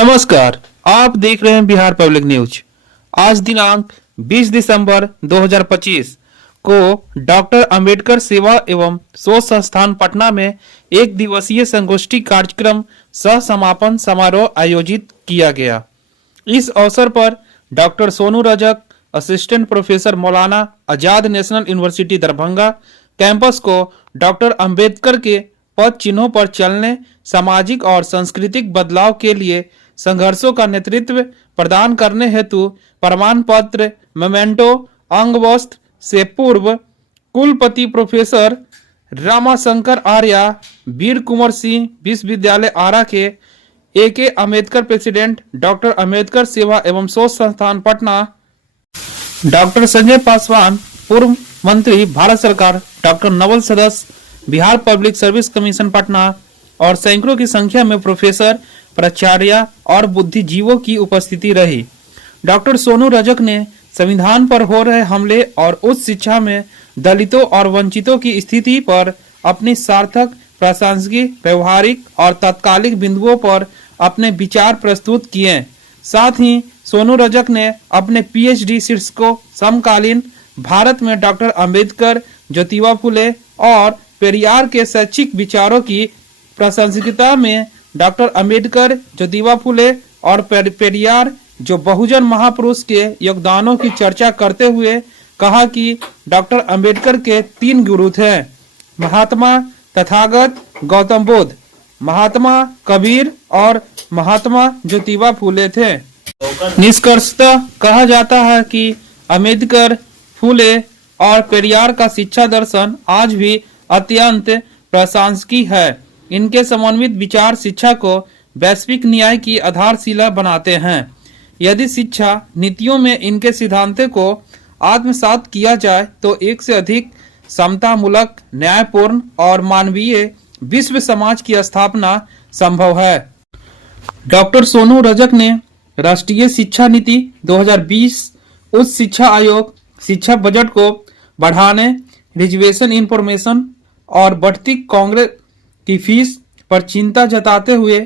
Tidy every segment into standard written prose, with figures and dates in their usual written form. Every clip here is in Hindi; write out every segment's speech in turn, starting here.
नमस्कार। आप देख रहे हैं बिहार पब्लिक न्यूज। आज दिनांक 20 दिसंबर 2025 को डॉक्टर अंबेडकर सेवा एवं शोध संस्थान पटना में एक दिवसीय संगोष्ठी कार्यक्रम सह समापन समारोह आयोजित किया गया। इस अवसर पर doctor Sonu Rajak, assistant professor Maulana Azad national university Darbhanga campus को डॉक्टर अंबेडकर के पद चिन्हों पर चलने, सामाजिक और सांस्कृतिक बदलाव के लिए संघर्षों का नेतृत्व प्रदान करने हेतु प्रमाण पत्र मेमेंटो अंग वस्त्र से पूर्व कुलपति प्रोफेसर रामाशंकर आर्या, वीर कुंवर सिंह विश्वविद्यालय आरा के ए अम्बेडकर प्रेसिडेंट, डॉक्टर अंबेडकर सेवा एवं शोध संस्थान पटना डॉक्टर संजय पासवान, पूर्व मंत्री भारत सरकार, डॉक्टर नवल सदस्य, Bihar public service commission Patna और सैकड़ों की संख्या में प्रोफेसर, प्राचार्य और बुद्धिजीवों की उपस्थिति रही। डॉक्टर सोनू रजक ने संविधान पर हो रहे हमले और उच्च शिक्षा में दलितों और वंचितों की स्थिति पर अपनी सार्थक, प्रासंगिक, व्यवहारिक और तात्कालिक बिंदुओं पर अपने विचार प्रस्तुत किए। साथ ही सोनू रजक ने अपने पीएचडी शीर्षकों समकालीन भारत में डॉक्टर अंबेडकर, ज्योतिबा फुले और पेरियार के शैक्षिक विचारों की प्रासंगिकता में डॉक्टर अंबेडकर, ज्योतिबा फुले और पेरियार जो बहुजन महापुरुष के योगदानों की चर्चा करते हुए कहा कि डॉक्टर अंबेडकर के 3 गुरु थे: महात्मा तथागत गौतम बुद्ध, महात्मा कबीर और महात्मा ज्योतिबा फुले थे। निष्कर्षतः कहा जाता है कि अंबेडकर, फुले और पेरियार का शिक्षा दर्शन आज भी अत्यंत प्रासंगिक है। इनके समन्वित विचार शिक्षा को वैश्विक न्याय की आधारशिला बनाते हैं। यदि शिक्षा नीतियों में इनके सिद्धांतों को आत्मसात किया जाए तो एक से अधिक समतामूलक, न्यायपूर्ण और मानवीय विश्व समाज की स्थापना संभव है। डॉक्टर सोनू रजक ने राष्ट्रीय शिक्षा नीति 2020, उच्च शिक्षा आयोग, शिक्षा बजट को बढ़ाने, रिजर्वेशन इंफॉर्मेशन और बढ़ती कांग्रेस की फीस पर चिंता जताते हुए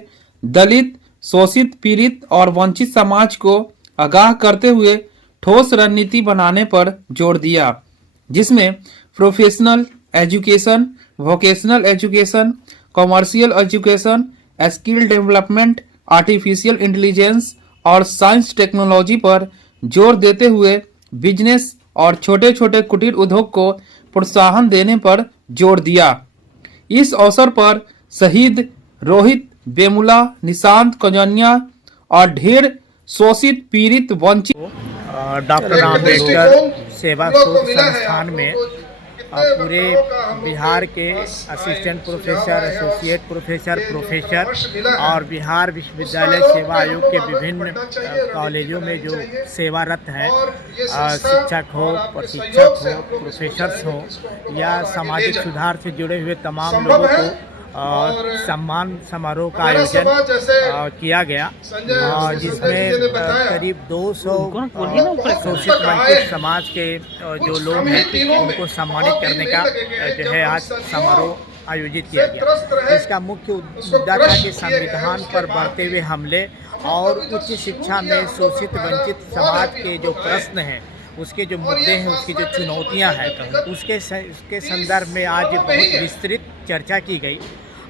दलित, शोषित, पीड़ित और वंचित समाज को आगाह करते हुए ठोस रणनीति बनाने पर जोर दिया, जिसमें professional education, vocational education, commercial education, skill development, artificial intelligence और साइंस टेक्नोलॉजी पर जोर देते हुए बिजनेस और छोटे छोटे कुटीर उद्योग को प्रोत्साहन देने पर जोर दिया। इस अवसर पर शहीद रोहित वेमुला, निशांत कौजनिया और ढेर शोषित, पीड़ित, वंचित डॉक्टर अंबेडकर सेवा शोध संस्थान में पूरे बिहार के assistant professor, associate professor, professor और बिहार विश्वविद्यालय सेवा आयोग के विभिन्न कॉलेजों में जो सेवारत हैं, शिक्षक हो, प्रशिक्षक हो, प्रोफेसर्स हो या सामाजिक सुधार से जुड़े हुए तमाम लोगों को सम्मान समारोह का आयोजन किया गया, जिसमें करीब 200 शोषित वंचित समाज के जो लोग हैं उनको सम्मानित करने का जो है आज समारोह आयोजित किया गया। इसका मुख्य मुद्दा था कि संविधान पर बढ़ते हुए हमले और उच्च शिक्षा में शोषित वंचित समाज के जो प्रश्न हैं, उसके जो मुद्दे हैं, उसकी जो चुनौतियां हैं, उसके संदर्भ में आज बहुत विस्तृत चर्चा की गई।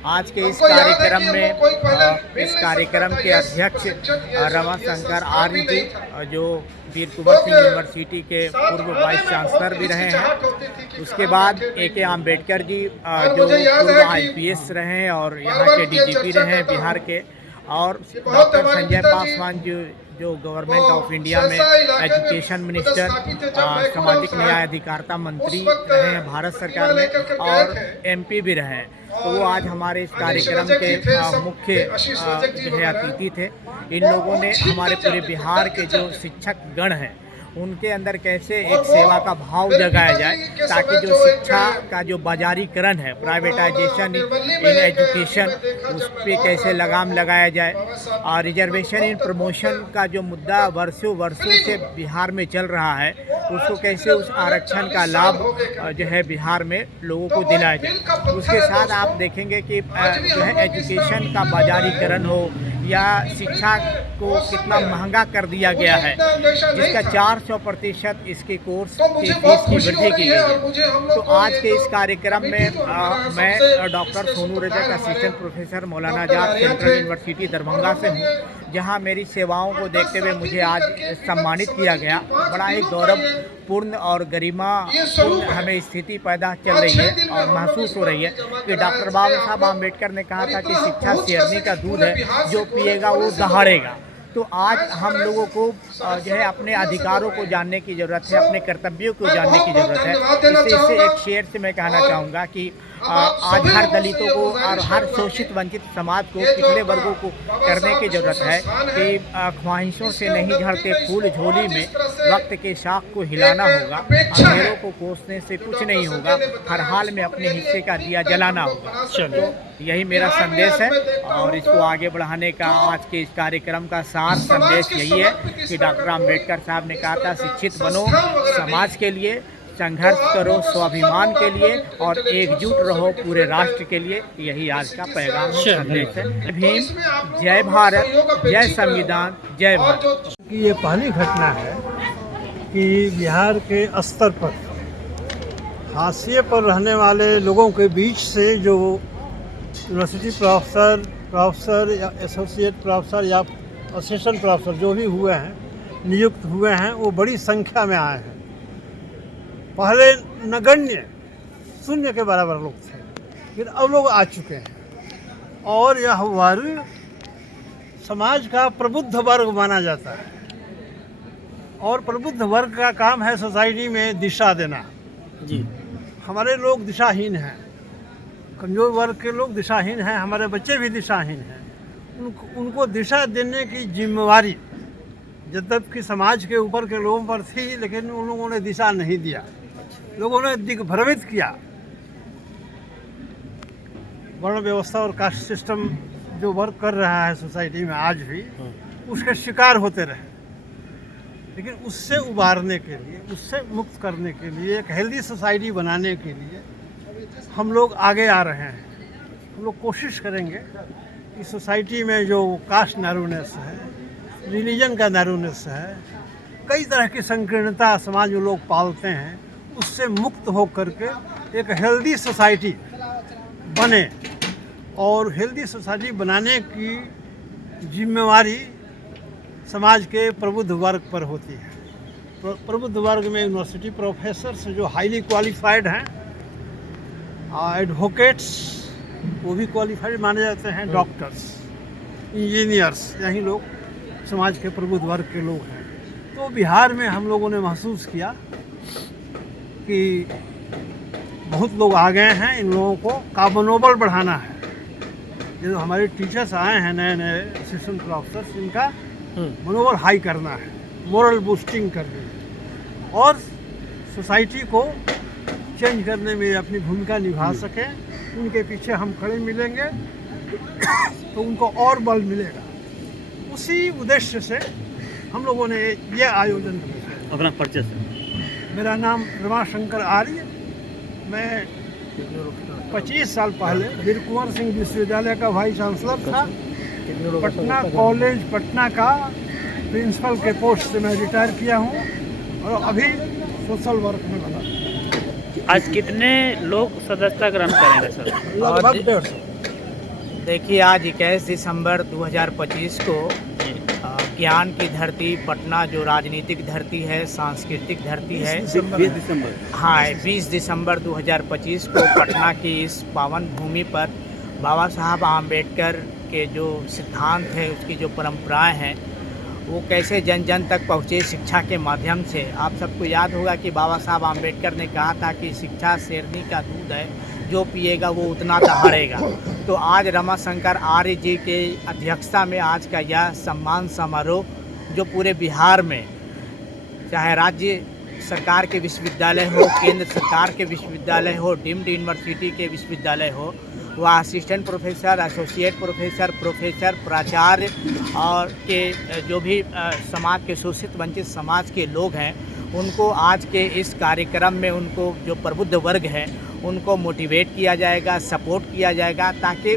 आज के इस कार्यक्रम के अध्यक्ष रमाशंकर आर्य जी, जो वीर कुंवर सिंह यूनिवर्सिटी के पूर्व वाइस चांसलर भी रहे हैं। उसके बाद ए अम्बेडकर जी, जो पूर्व IPS रहे हैं और यहाँ के DGP रहे हैं बिहार के, और डॉक्टर संजय पासवान जो गवर्नमेंट ऑफ इंडिया में एजुकेशन मिनिस्टर, सामाजिक न्याय अधिकारिता मंत्री रहे हैं भारत सरकार में और MP भी रहे हैं। तो वो आज हमारे इस कार्यक्रम के मुख्य जो है अतिथि थे। इन लोगों ने हमारे पूरे बिहार के जो शिक्षक गण हैं उनके अंदर कैसे एक सेवा का भाव जगाया जाए, ताकि जो शिक्षा का जो बाजारीकरण है, प्राइवेटाइजेशन इन एजुकेशन, उस पर कैसे लगाम लगाया जाए, और रिजर्वेशन इन प्रमोशन का जो मुद्दा वर्षों से बिहार में चल रहा है, उसको कैसे उस आरक्षण का लाभ जो है बिहार में लोगों को दिलाया जाए। उसके साथ आप देखेंगे कि जो है एजुकेशन का बाजारीकरण हो या शिक्षा को कितना महंगा कर दिया गया है, जिसका 400% इसके कोर्स की फीस की वृद्धि की गई है। तो आज के इस कार्यक्रम में मैं doctor Sonu Rajak, assistant professor Maulana Azad central university Darbhanga से हूँ, जहाँ मेरी सेवाओं को देखते हुए मुझे आज सम्मानित किया गया। बड़ा ही गौरवपूर्ण और गरिमापूर्ण हमें स्थिति पैदा चल रही है और महसूस हो रही है कि डॉक्टर बाबा साहब आम्बेडकर ने कहा था कि शिक्षा शेरनी का दूध है, जो पिएगा वो दहाड़ेगा। तो आज हम लोगों को जो है अपने अधिकारों को जानने की ज़रूरत है, अपने कर्तव्यों को जानने की ज़रूरत है। इससे एक शेर से मैं कहना चाहूँगा कि आज हर दलितों को और हर शोषित वंचित समाज को, पिछड़े वर्गों को करने की ज़रूरत है कि ख्वाहिशों से नहीं झड़ते फूल झोली में, वक्त के शाख को हिलाना होगा, अंधेरों को कोसने से कुछ नहीं होगा, हर हाल में अपने हिस्से का दिया जलाना होगा। तो यही मेरा संदेश है और इसको आगे बढ़ाने का आज के इस कार्यक्रम का सार संदेश यही है कि डॉक्टर आम्बेडकर साहब ने कहा था, शिक्षित बनो समाज के लिए, संघर्ष करो स्वाभिमान के लिए और एकजुट रहो पूरे राष्ट्र के लिए। यही आज का पैगाम संदेश है। भीम, जय भारत, जय संविधान, जय भारत। ये पहली घटना है कि बिहार के स्तर पर हाशिए पर रहने वाले लोगों के बीच से जो यूनिवर्सिटी प्रोफेसर या एसोसिएट प्रोफेसर या असिस्टेंट प्रोफेसर जो भी हुए हैं, नियुक्त हुए हैं, वो बड़ी संख्या में आए हैं। पहले नगण्य शून्य के बराबर लोग थे, लेकिन अब लोग आ चुके हैं और यह वर्ग समाज का प्रबुद्ध वर्ग माना जाता है और प्रबुद्ध वर्ग का काम है सोसाइटी में दिशा देना। जी, हमारे लोग दिशाहीन हैं, कमज़ोर वर्ग के लोग दिशाहीन हैं, हमारे बच्चे भी दिशाहीन हैं। उनको दिशा देने की जिम्मेवारी जबकि समाज के ऊपर के लोगों पर थी, लेकिन उन लोगों ने दिशा नहीं दिया, लोगों ने दिग्भ्रमित किया। वर्ण व्यवस्था और कास्ट सिस्टम जो वर्क कर रहा है सोसाइटी में आज भी, उसके शिकार होते रहे। लेकिन उससे उबारने के लिए, उससे मुक्त करने के लिए, एक हेल्दी सोसाइटी बनाने के लिए हम लोग आगे आ रहे हैं। हम लोग कोशिश करेंगे कि सोसाइटी में जो कास्ट नैरोनेस है, रिलीजन का नैरोनेस है, कई तरह की संकीर्णता समाज में लोग पालते हैं, उससे मुक्त हो करके एक हेल्दी सोसाइटी बने। और हेल्दी सोसाइटी बनाने की जिम्मेवारी समाज के प्रबुद्ध वर्ग पर होती है। प्रबुद्ध वर्ग में यूनिवर्सिटी प्रोफेसर्स जो हाईली क्वालिफाइड हैं, एडवोकेट्स वो भी क्वालिफाइड माने जाते हैं, डॉक्टर्स, इंजीनियर्स, यही लोग समाज के प्रबुद्ध वर्ग के लोग हैं। तो बिहार में हम लोगों ने महसूस किया कि बहुत लोग आ गए हैं, इन लोगों को का मनोबल बढ़ाना है। जो हमारे टीचर्स आए हैं नए नए असिस्टेंट प्रोफेसर्स, इनका मनोबल हाई करना है, मोरल बूस्टिंग करनी है और सोसाइटी को चेंज करने में अपनी भूमिका निभा सकें। उनके पीछे हम खड़े मिलेंगे तो उनको और बल मिलेगा। उसी उद्देश्य से हम लोगों ने ये आयोजन किया। अपना परिचय से। मेरा नाम रमाशंकर आर्य, मैं 25 साल पहले वीर कुंवर सिंह विश्वविद्यालय का वाइस चांसलर था। पटना कॉलेज पटना का प्रिंसिपल के पोस्ट से मैं रिटायर किया हूँ और अभी सोशल वर्क में लगा। आज कितने लोग सदस्यता ग्रहण करेंगे सर? लगभग 150। देखिए, आज 21 दिसंबर 2025 को ज्ञान की धरती पटना, जो राजनीतिक धरती है, सांस्कृतिक धरती है, 20 दिसंबर, हाँ 20 दिसंबर 2025 को पटना की इस पावन भूमि पर बाबा साहब आम्बेडकर के जो सिद्धांत है, उसकी जो परंपराएं हैं, वो कैसे जन जन तक पहुँचे शिक्षा के माध्यम से। आप सबको याद होगा कि बाबा साहब आम्बेडकर ने कहा था कि शिक्षा शेरनी का दूध है, जो पिएगा वो उतना दहाड़ेगा। तो आज रमाशंकर आर्य जी के अध्यक्षता में आज का यह सम्मान समारोह, जो पूरे बिहार में चाहे राज्य सरकार के विश्वविद्यालय हो, केंद्र सरकार के विश्वविद्यालय हो, डीम्ड यूनिवर्सिटी के विश्वविद्यालय हो, वह assistant professor, associate professor, professor, प्राचार्य और के जो भी समाज के शोषित वंचित समाज के लोग हैं, उनको आज के इस कार्यक्रम में उनको जो प्रबुद्ध वर्ग है उनको मोटिवेट किया जाएगा, सपोर्ट किया जाएगा, ताकि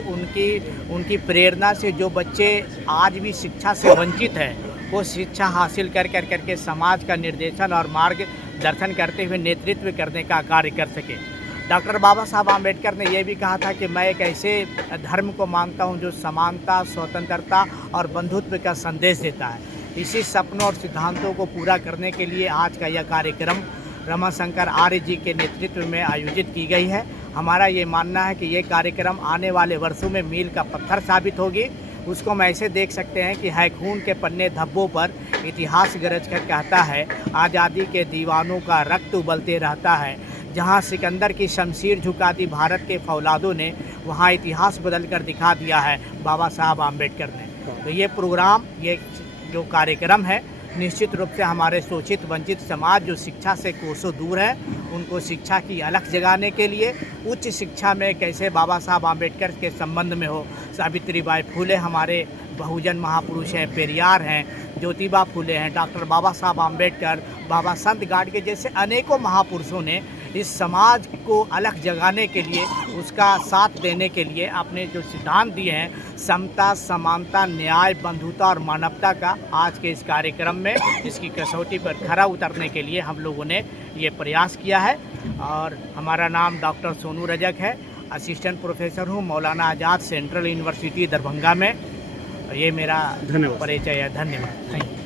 उनकी प्रेरणा से जो बच्चे आज भी शिक्षा से वंचित हैं वो शिक्षा हासिल कर के समाज का निर्देशन और मार्गदर्शन करते हुए नेतृत्व करने का कार्य कर सके। डॉक्टर बाबा साहब आम्बेडकर ने यह भी कहा था कि मैं एक ऐसे धर्म को मानता हूं जो समानता, स्वतंत्रता और बंधुत्व का संदेश देता है। इसी सपनों और सिद्धांतों को पूरा करने के लिए आज का यह कार्यक्रम रमाशंकर आर्य जी के नेतृत्व में आयोजित की गई है। हमारा ये मानना है कि ये कार्यक्रम आने वाले वर्षों में मील का पत्थर साबित होगी। उसको हम ऐसे देख सकते हैं कि है खून के पन्ने धब्बों पर इतिहास गरज कर कहता है, आज़ादी के दीवानों का रक्त उबलते रहता है। जहां सिकंदर की शमशीर झुका दी भारत के फौलादों ने, वहां इतिहास बदल कर दिखा दिया है बाबा साहब आम्बेडकर ने। तो ये प्रोग्राम, ये जो कार्यक्रम है, निश्चित रूप से हमारे शोषित वंचित समाज जो शिक्षा से कोसों दूर है, उनको शिक्षा की अलख जगाने के लिए, उच्च शिक्षा में कैसे बाबा साहब आम्बेडकर के संबंध में हो। सावित्रीबाई फुले हमारे बहुजन महापुरुष हैं, पेरियार हैं, ज्योतिबा फुले हैं, डॉक्टर बाबा साहब आम्बेडकर, बाबा संत गाडगे जैसे अनेकों महापुरुषों ने इस समाज को अलग जगाने के लिए, उसका साथ देने के लिए अपने जो सिद्धांत दिए हैं, समता, समानता, न्याय, बंधुता और मानवता का, आज के इस कार्यक्रम में इसकी कसौटी पर खरा उतरने के लिए हम लोगों ने ये प्रयास किया है। और हमारा नाम डॉक्टर सोनू रजक है, असिस्टेंट प्रोफेसर हूँ मौलाना आज़ाद सेंट्रल यूनिवर्सिटी दरभंगा में। ये मेरा परिचय है। धन्यवाद। Thank you.